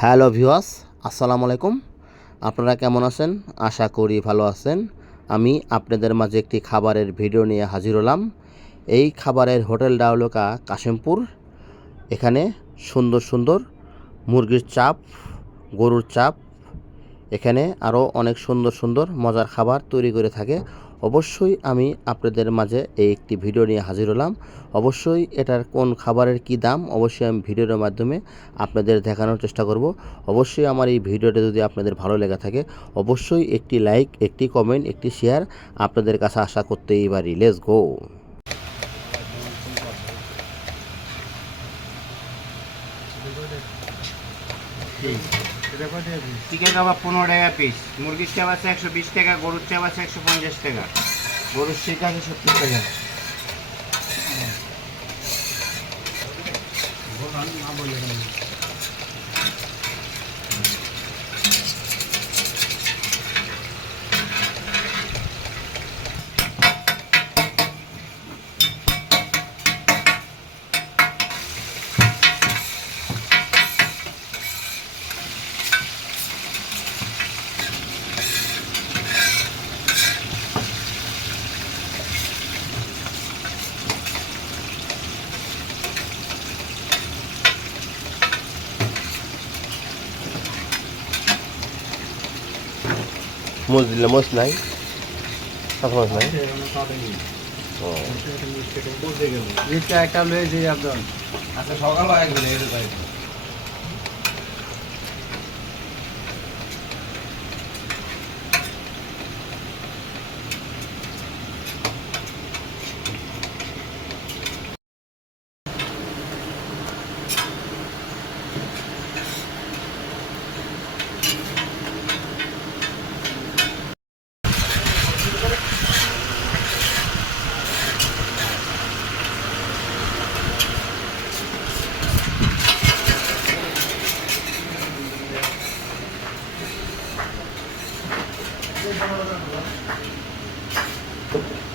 Hello ভিওয়াস আসসালামু আলাইকুম। আপনারা কেমন আছেন? আশা করি ভালো আছেন। আমি আপনাদের মাঝে একটি খাবারের ভিডিও নিয়ে হাজির হলাম। এই খাবারের হোটেলটা হলো কাশিমপুর। এখানে সুন্দর সুন্দর মুরগির চাপ, গরুর চাপ, এখানে আরও অনেক সুন্দর সুন্দর মজার খাবার তৈরি করে থাকে। অবশ্যই আমি আপনাদের মাঝে এই একটি ভিডিও নিয়ে হাজির হলাম। অবশ্যই এটার কোন খাবারের কি দাম, অবশ্যই আমি ভিডিওর মাধ্যমে আপনাদের দেখানোর চেষ্টা করব। অবশ্যই আমার এই ভিডিওটা যদি আপনাদের ভালো লেগে থাকে, অবশ্যই একটি লাইক, একটি কমেন্ট, একটি শেয়ার আপনাদের কাছে আশা করতেই পারি। লেটস গো চিকেন কাবাব পনেরো টাকা পিস মুরগির চাপ আছে একশো বিশ টাকা গরুর চাপ আছে একশো পঞ্চাশ টাকা। গরুর শিক আছে সত্তর টাকা। মোজ দিলে মোজ নাই? কাঁচা মাছ নাই ও। রিক্সা একটা লয়েছে আপনার আচ্ছা সকাল হয়ে গেলে Thank you.